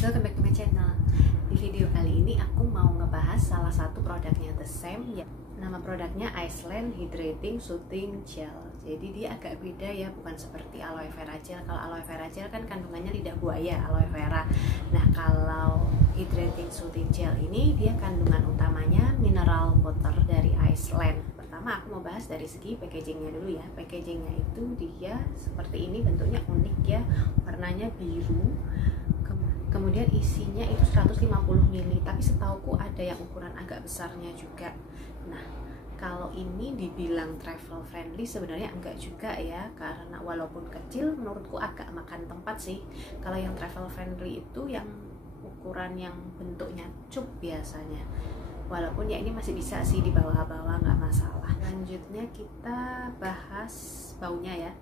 Welcome back to my channel. Di video kali ini aku mau ngebahas salah satu produknya The Same ya. Nama produknya Iceland Hydrating Soothing Gel. Jadi dia agak beda ya, bukan seperti aloe vera gel. Kalau aloe vera gel kan kandungannya lidah buaya, aloe vera. Nah, kalau Hydrating Soothing Gel ini dia kandungan utamanya mineral water dari Iceland. Pertama aku mau bahas dari segi packagingnya dulu ya. Packagingnya itu dia seperti ini, bentuknya unik ya, warnanya biru. Kemudian isinya itu 150 ml, tapi setauku ada yang ukuran agak besarnya juga. Nah, kalau ini dibilang travel friendly sebenarnya enggak juga ya, karena walaupun kecil menurutku agak makan tempat sih. Kalau yang travel friendly itu yang ukuran yang bentuknya cup biasanya. Walaupun ya ini masih bisa sih di bawah-bawah, nggak masalah. Selanjutnya kita bahas baunya ya.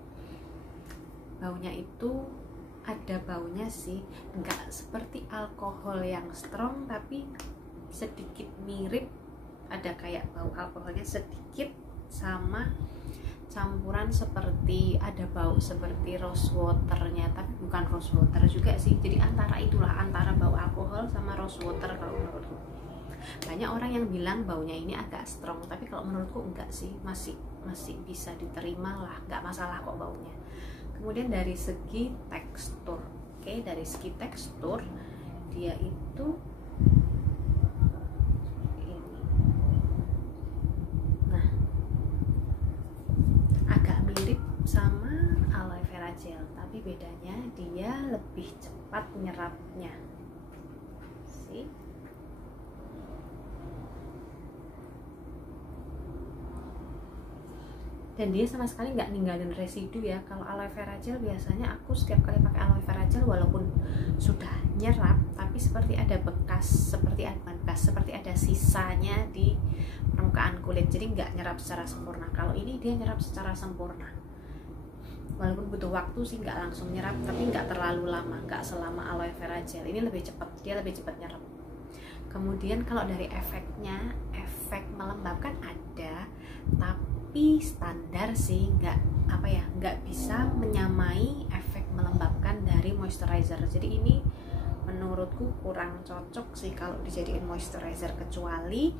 Baunya itu ada baunya sih, nggak seperti alkohol yang strong, tapi sedikit mirip, ada kayak bau alkoholnya sedikit, sama campuran seperti ada bau seperti rose waternya, tapi bukan rose water juga sih. Jadi antara itulah, antara bau alkohol sama rose water kalau menurutku. Banyak orang yang bilang baunya ini agak strong, tapi kalau menurutku enggak sih, masih bisa diterima lah, nggak masalah kok baunya. Kemudian dari segi tekstur, dari segi tekstur dia itu ini, nah agak mirip sama aloe vera gel, tapi bedanya dia lebih cepat nyerapnya sih. Dan dia sama sekali nggak ninggalin residu ya. Kalau aloe vera gel biasanya aku setiap kali pakai aloe vera gel walaupun sudah nyerap, tapi seperti ada bekas, seperti ada sisanya di permukaan kulit, jadi nggak nyerap secara sempurna. Kalau ini dia nyerap secara sempurna, walaupun butuh waktu sih, nggak langsung nyerap, tapi nggak terlalu lama, nggak selama aloe vera gel. Ini lebih cepat, dia lebih cepat nyerap. Kemudian kalau dari efeknya, efek melembabkan ada, tapi standar sih, nggak bisa menyamai efek melembabkan dari moisturizer. Jadi ini menurutku kurang cocok sih kalau dijadiin moisturizer, kecuali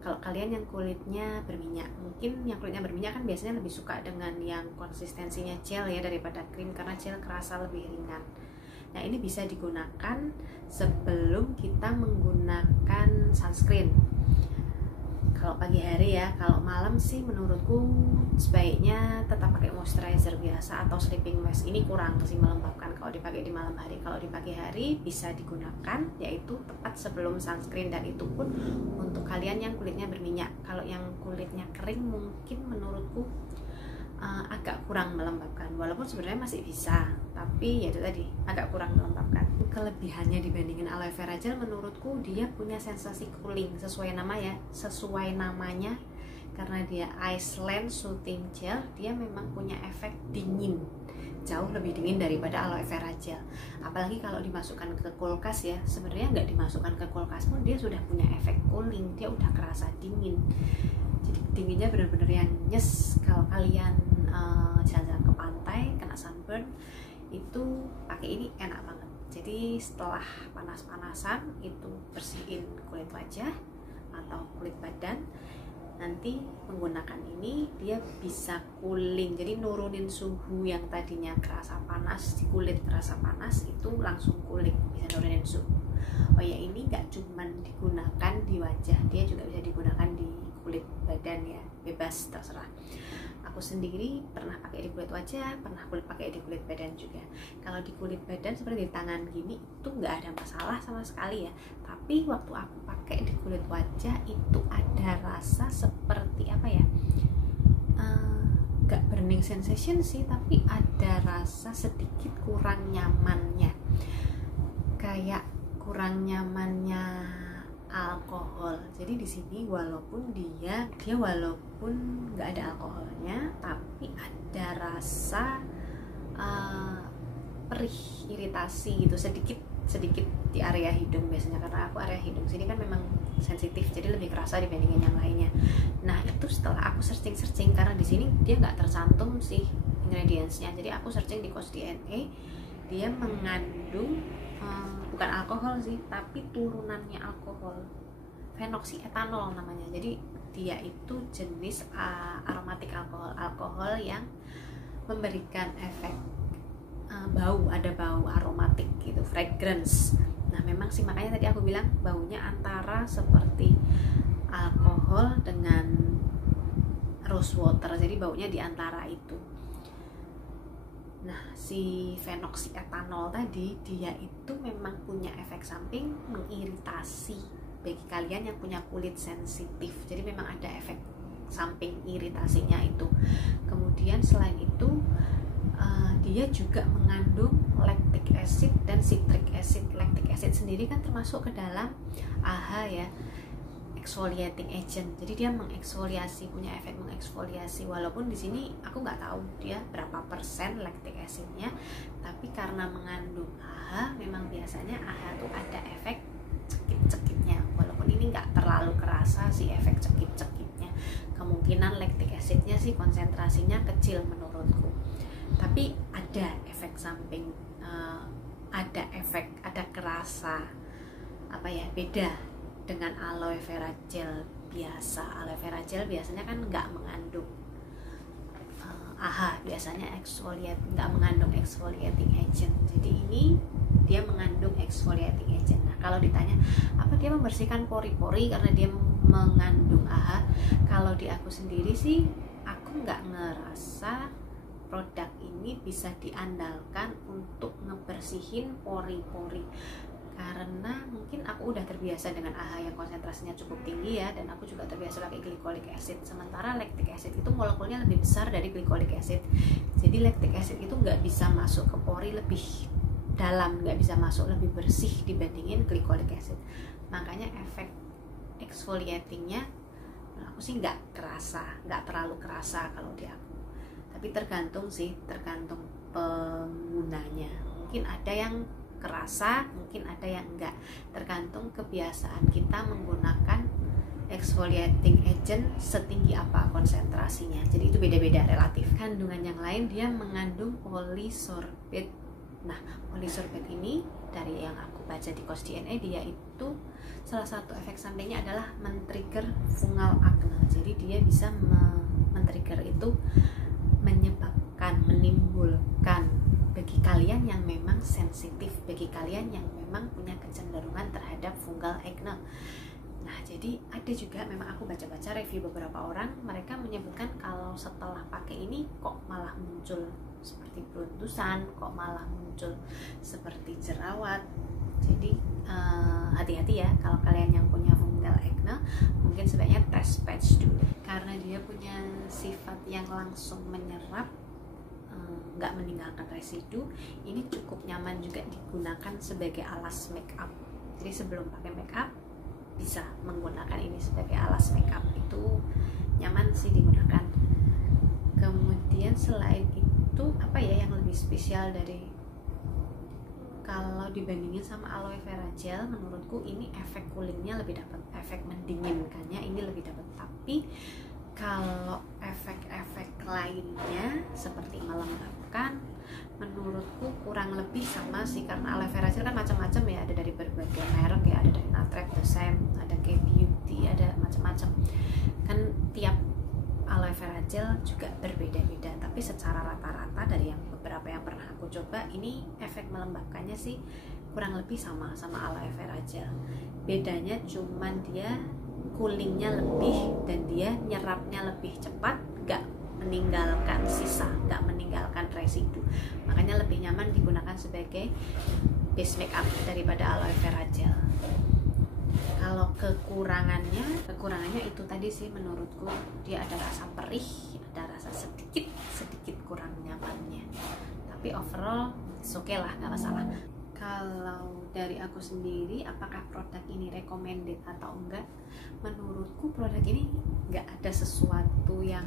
kalau kalian yang kulitnya berminyak. Mungkin yang kulitnya berminyak kan biasanya lebih suka dengan yang konsistensinya gel ya daripada krim, karena gel kerasa lebih ringan. Nah, ini bisa digunakan sebelum kita menggunakan sunscreen. Kalau pagi hari ya, kalau malam sih menurutku sebaiknya tetap pakai moisturizer biasa atau sleeping mask. Ini kurang sih melembabkan kalau dipakai di malam hari. Kalau di pagi hari bisa digunakan, yaitu tepat sebelum sunscreen, dan itu pun untuk kalian yang kulitnya berminyak. Kalau yang kulitnya kering mungkin menurutku agak kurang melembabkan, walaupun sebenarnya masih bisa, tapi ya itu tadi agak kurang melembabkan. Kelebihannya dibandingin aloe vera gel menurutku, dia punya sensasi cooling sesuai namanya, karena dia Iceland Soothing Gel, dia memang punya efek dingin, jauh lebih dingin daripada aloe vera gel. Apalagi kalau dimasukkan ke kulkas ya, sebenarnya nggak dimasukkan ke kulkas pun dia sudah punya efek cooling, dia udah kerasa dingin. Jadi dinginnya benar-benar yang nyes. Kalau kalian jalan-jalan ke pantai kena sunburn, itu pakai ini enak banget. Jadi setelah panas-panasan itu bersihin kulit wajah atau kulit badan, nanti menggunakan ini dia bisa cooling, jadi nurunin suhu yang tadinya kerasa panas, di kulit kerasa panas, itu langsung cooling, bisa nurunin suhu. Oh ya, ini nggak cuman digunakan di wajah, dia juga bisa digunakan di kulit badan ya, bebas terserah. Aku sendiri pernah pakai di kulit wajah, pernah pakai di kulit badan juga. Kalau di kulit badan seperti di tangan gini itu nggak ada masalah sama sekali ya, tapi waktu aku pakai di kulit wajah itu ada rasa seperti apa ya, nggak burning sensation sih, tapi ada rasa sedikit kurang nyamannya, kayak kurang nyamannya alkohol. Jadi di sini walaupun dia walaupun nggak ada alkoholnya, tapi ada rasa perih, iritasi gitu, sedikit di area hidung biasanya, karena aku area hidung sini kan memang sensitif, jadi lebih kerasa dibandingin yang lainnya. Nah, itu setelah aku searching, karena di sini dia nggak tercantum sih ingredientsnya, jadi aku searching di Cost DNA, dia mengandung bukan alkohol sih, tapi turunannya alkohol, phenoxyetanol namanya. Jadi dia itu jenis aromatik alkohol yang memberikan efek bau, ada bau aromatik gitu, fragrance. Nah memang sih makanya tadi aku bilang baunya antara seperti alkohol dengan rose water, jadi baunya di antara itu. Nah si phenoxyetanol tadi dia itu memang punya efek samping mengiritasi bagi kalian yang punya kulit sensitif, jadi memang ada efek samping iritasinya itu. Kemudian selain itu dia juga mengandung lactic acid dan citric acid. Lactic acid sendiri kan termasuk ke dalam AHA ya, exfoliating agent. Jadi dia mengeksfoliasi, punya efek mengeksfoliasi. Walaupun di sini aku nggak tahu dia berapa persen lactic acidnya, tapi karena mengandung AHA, memang biasanya AHA tuh ada efek cekit-cekitnya. Walaupun ini nggak terlalu kerasa sih efek cekit-cekitnya. Kemungkinan lactic acidnya sih konsentrasinya kecil menurutku. Tapi ada efek samping, ada kerasa apa ya, beda dengan aloe vera gel biasa. Aloe vera gel biasanya kan nggak mengandung AHA, biasanya nggak mengandung exfoliating agent. Jadi ini dia mengandung exfoliating agent. Nah kalau ditanya apa dia membersihkan pori-pori karena dia mengandung AHA, kalau di aku sendiri sih aku nggak ngerasa produk ini bisa diandalkan untuk ngebersihin pori-pori, karena mungkin aku udah terbiasa dengan AHA yang konsentrasinya cukup tinggi ya, dan aku juga terbiasa pakai glycolic acid. Sementara lactic acid itu molekulnya lebih besar dari glycolic acid, jadi lactic acid itu nggak bisa masuk ke pori lebih dalam, nggak bisa masuk lebih bersih dibandingin glycolic acid. Makanya efek exfoliatingnya aku sih nggak terlalu kerasa kalau di aku. Tapi tergantung penggunanya. Mungkin ada yang kerasa, mungkin ada yang enggak, tergantung kebiasaan kita menggunakan exfoliating agent setinggi apa konsentrasinya. Jadi itu beda-beda relatif. Kandungan yang lain dia mengandung polysorbate. Nah polysorbate ini dari yang aku baca di Kos DNA, dia itu salah satu efek sampingnya adalah men-trigger fungal acne. Jadi dia bisa men-trigger itu, menimbulkan bagi kalian yang memang sensitif, bagi kalian yang memang punya kecenderungan terhadap fungal acne. Nah jadi ada juga, memang aku baca-baca review beberapa orang, mereka menyebutkan kalau setelah pakai ini kok malah muncul seperti beruntusan, kok malah muncul seperti jerawat. Jadi hati-hati ya kalau kalian yang punya fungal acne, mungkin sebaiknya test patch dulu, karena dia punya sifat yang langsung menyerap, nggak meninggalkan residu. Ini cukup nyaman juga digunakan sebagai alas make up. Jadi sebelum pakai make up bisa menggunakan ini sebagai alas make up, itu nyaman sih digunakan. Kemudian selain itu apa ya yang lebih spesial dari, kalau dibandingin sama aloe vera gel, menurutku ini efek coolingnya lebih dapat, efek mendinginkannya ini lebih dapat. Tapi kalau efek-efek lainnya seperti melembabkan, menurutku kurang lebih sama sih, karena aloe vera gel kan macam-macam ya, ada dari berbagai merek ya, ada dari Natrek, The Sam, ada K-Beauty, ada macam-macam kan. Tiap aloe vera gel juga berbeda-beda, tapi secara rata-rata dari yang beberapa yang pernah aku coba, ini efek melembabkannya sih kurang lebih sama aloe vera gel. Bedanya cuman dia coolingnya lebih dan dia nyerapnya lebih cepat, gak meninggalkan sisa, gak meninggalkan residu. Makanya lebih nyaman digunakan sebagai base makeup daripada aloe vera gel. Kalau kekurangannya itu tadi sih, menurutku dia ada rasa perih, ada rasa sedikit kurang nyamannya. Tapi overall oke lah, nggak masalah. Kalau dari aku sendiri, apakah produk ini recommended atau enggak? Menurutku produk ini nggak ada sesuatu yang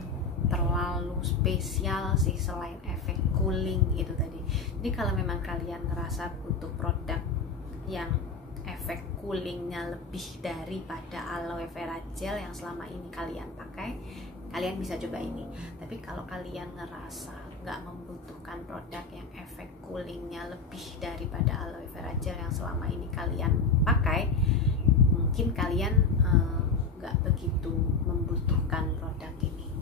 terlalu spesial sih selain efek cooling itu tadi. Jadi kalau memang kalian ngerasa butuh produk yang efek coolingnya lebih daripada aloe vera gel yang selama ini kalian pakai, kalian bisa coba ini. Tapi kalau kalian ngerasa nggak membutuhkan produk yang efek coolingnya lebih daripada aloe vera gel yang selama ini kalian pakai, mungkin kalian nggak begitu membutuhkan produk ini,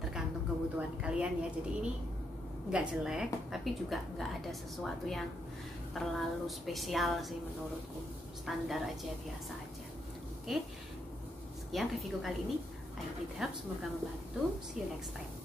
tergantung kebutuhan kalian ya. Jadi ini nggak jelek, tapi juga nggak ada sesuatu yang terlalu spesial sih menurutku, standar aja, biasa aja. Oke, sekian reviewku kali ini. I hope it helps, semoga membantu. See you next time.